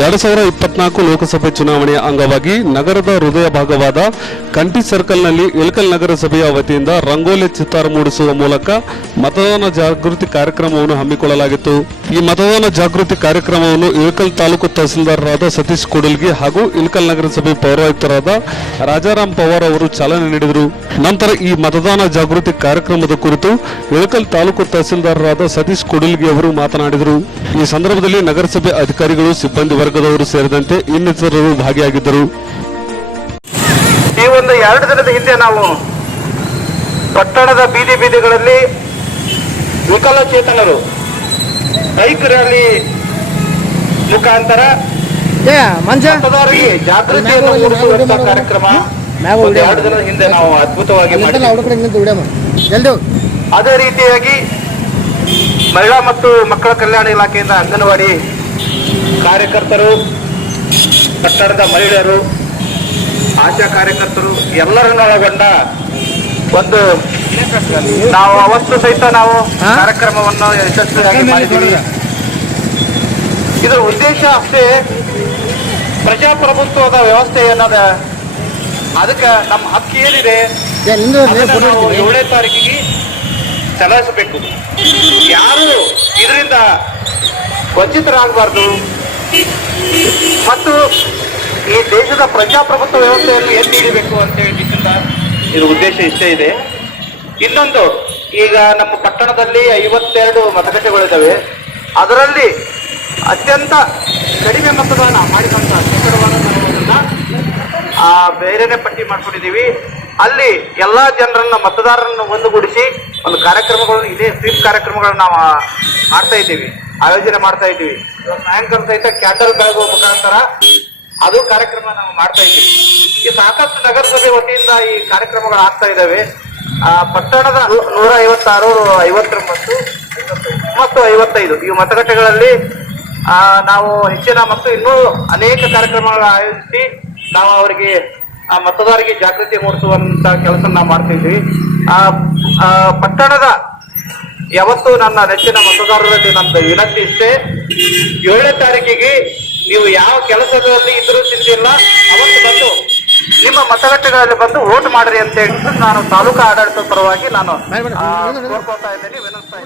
ಎರಡು ಸಾವಿರ ಇಪ್ಪತ್ನಾಲ್ಕು ಲೋಕಸಭೆ ಚುನಾವಣೆಯ ಅಂಗವಾಗಿ ನಗರದ ಹೃದಯ ಭಾಗವಾದ ಕಂಟಿ ಸರ್ಕಲ್ನಲ್ಲಿ ಇಳಕಲ್ ನಗರಸಭೆಯ ವತಿಯಿಂದ ರಂಗೋಲಿ ಚಿತ್ತಾರ ಮೂಡಿಸುವ ಮೂಲಕ ಮತದಾನ ಜಾಗೃತಿ ಕಾರ್ಯಕ್ರಮವನ್ನು ಹಮ್ಮಿಕೊಳ್ಳಲಾಗಿತ್ತು. ಈ ಮತದಾನ ಜಾಗೃತಿ ಕಾರ್ಯಕ್ರಮವನ್ನು ಇಳಕಲ್ ತಾಲೂಕು ತಹಸೀಲ್ದಾರರಾದ ಸತೀಶ್ ಕೊಡಲ್ಗಿ ಹಾಗೂ ಇಳಕಲ್ ನಗರಸಭೆ ಪೌರಾಯುಕ್ತರಾದ ರಾಜಾರಾಮ್ ಪವಾರ್ ಅವರು ಚಾಲನೆ ನೀಡಿದರು. ನಂತರ ಈ ಮತದಾನ ಜಾಗೃತಿ ಕಾರ್ಯಕ್ರಮದ ಕುರಿತು ಇಳಕಲ್ ತಾಲೂಕು ತಹಸೀಲ್ದಾರರಾದ ಸತೀಶ್ ಕೊಡಲ್ಗಿ ಅವರು ಮಾತನಾಡಿದರು. ಈ ಸಂದರ್ಭದಲ್ಲಿ ನಗರಸಭೆ ಅಧಿಕಾರಿಗಳು ಸಿಬ್ಬಂದಿ ವರ್ಗದವರು ಸೇರಿದಂತೆ ಇನ್ನಿತರರು ಭಾಗಿಯಾಗಿದ್ದರು. ಈ ಒಂದು ಎರಡು ದಿನದ ಹಿಂದೆ ನಾವು ಪಟ್ಟಣದ ಬೀದಿ ಬೀದಿಗಳಲ್ಲಿ ವಿಕಲಚೇತನರು ಬೈಕ್ ರ್ಯಾಲಿ ಮುಖಾಂತರ ಮತದಾರರಿಗೆ ಜಾಗೃತಿಯನ್ನು ಮೂಡಿಸುವಂತಹ ಕಾರ್ಯಕ್ರಮ ಎರಡು ದಿನದ ಹಿಂದೆ ನಾವು ಅದ್ಭುತವಾಗಿ. ಅದೇ ರೀತಿಯಾಗಿ ಮಹಿಳಾ ಮತ್ತು ಮಕ್ಕಳ ಕಲ್ಯಾಣ ಇಲಾಖೆಯಿಂದ ಅಂಗನವಾಡಿ ಕಾರ್ಯಕರ್ತರು ಕಟ್ಟಡದ ಮಹಿಳೆಯರು ಆಶಾ ಕಾರ್ಯಕರ್ತರು ಎಲ್ಲರನ್ನು ಒಳಗೊಂಡ ಒಂದು ನಾವು ಅವತ್ತು ಸಹಿತ ನಾವು? ಕಾರ್ಯಕ್ರಮವನ್ನು ಯಶಸ್ವಿಯಾಗಿ ಮಾಡಿದ್ದೀವಿ ಇದರ ಉದ್ದೇಶ ಅಷ್ಟೇ ಪ್ರಜಾಪ್ರಭುತ್ವದ ವ್ಯವಸ್ಥೆ ಏನದ ಅದಕ್ಕೆ ನಮ್ಮ ಹಕ್ಕು ಏನಿದೆ. ಏಳನೇ ತಾರೀಕಿಗೆ ಚಲಾಯಿಸಬೇಕು. ಯಾರು ಇದರಿಂದ ವಂಚಿತರಾಗಬಾರ್ದು. ಮತ್ತು ಈ ದೇಶದ ಪ್ರಜಾಪ್ರಭುತ್ವ ವ್ಯವಸ್ಥೆಯನ್ನು ಎಲ್ಲಿ ಹಿಡಿಬೇಕು ಅಂತ ಹೇಳಿದ್ದ ಇದು ಉದ್ದೇಶ ಇಷ್ಟೇ ಇದೆ. ಇನ್ನೊಂದು, ಈಗ ನಮ್ಮ ಪಟ್ಟಣದಲ್ಲಿ ಐವತ್ತೆರಡು ಮತಗಟ್ಟೆಗಳಿದ್ದಾವೆ. ಅದರಲ್ಲಿ ಅತ್ಯಂತ ಕಡಿಮೆ ಮತದಾನ ಮಾಡಿದಂತ ಶೇಕಡವಾದ ಆ ಬೇರೆನೆ ಪಟ್ಟಿ ಮಾಡ್ಕೊಂಡಿದ್ದೀವಿ. ಅಲ್ಲಿ ಎಲ್ಲಾ ಜನರನ್ನ, ಮತದಾರರನ್ನು ಒಂದುಗೂಡಿಸಿ ಒಂದು ಕಾರ್ಯಕ್ರಮಗಳನ್ನು, ಇದೇ ಸ್ವೀಪ್ ಕಾರ್ಯಕ್ರಮಗಳನ್ನ ನಾವು ಮಾಡ್ತಾ ಇದ್ದೀವಿ, ಆಯೋಜನೆ ಮಾಡ್ತಾ ಇದ್ದೀವಿ. ಸಾಯಂಕಾಲ ಸಹಿತ ಕ್ಯಾಂಡಲ್ ಬ್ಯಾಗ್ ಮುಖಾಂತರ ಅದು ಕಾರ್ಯಕ್ರಮ ನಾವು ಮಾಡ್ತಾ ಇದ್ದೀವಿ. ಈ ಸಾಕಷ್ಟು ನಗರಸಭೆ ವತಿಯಿಂದ ಈ ಕಾರ್ಯಕ್ರಮಗಳು ಆಗ್ತಾ ಇದ್ದಾವೆ. ಪಟ್ಟಣದ ನೂರ ಐವತ್ತಾರು, ಐವತ್ತೊಂಬತ್ತು ಮತ್ತು ಐವತ್ತೈದು. ಈ ಮತಗಟ್ಟೆಗಳಲ್ಲಿ ನಾವು ಹೆಚ್ಚಿನ ಮತ್ತು ಇನ್ನೂ ಅನೇಕ ಕಾರ್ಯಕ್ರಮಗಳ ಆಯೋಜಿಸಿ ನಾವು ಅವರಿಗೆ ಆ ಮತದಾರರಿಗೆ ಜಾಗೃತಿ ಮೂಡಿಸುವಂತ ಕೆಲಸ ನಾವು ಮಾಡ್ತಿದ್ವಿ. ಆ, ಪಟ್ಟಣದ ಯಾವತ್ತು ನನ್ನ ನೆಚ್ಚಿನ ಮತದಾರರಲ್ಲಿ ನಮ್ದು ವಿನಂತಿ ಇಷ್ಟೇ. ಏಳನೇ ತಾರೀಕಿಗೆ ನೀವು ಯಾವ ಕೆಲಸದಲ್ಲಿ ಇದ್ರೂ ತಿಂದಿಲ್ಲ ಅವತ್ತು ಬಂದು ನಿಮ್ಮ ಮತಗಟ್ಟೆಗಳಲ್ಲಿ ಬಂದು ವೋಟ್ ಮಾಡ್ರಿ ಅಂತ ಹೇಳಿದ್ರು ನಾನು ತಾಲೂಕಾ ಆಡಳಿತ ಪರವಾಗಿ ನಾನು ಕೋರ್ಕೋತಾ ಇದ್ದೇನೆ ವಿನಂತಿಸ್ತಾ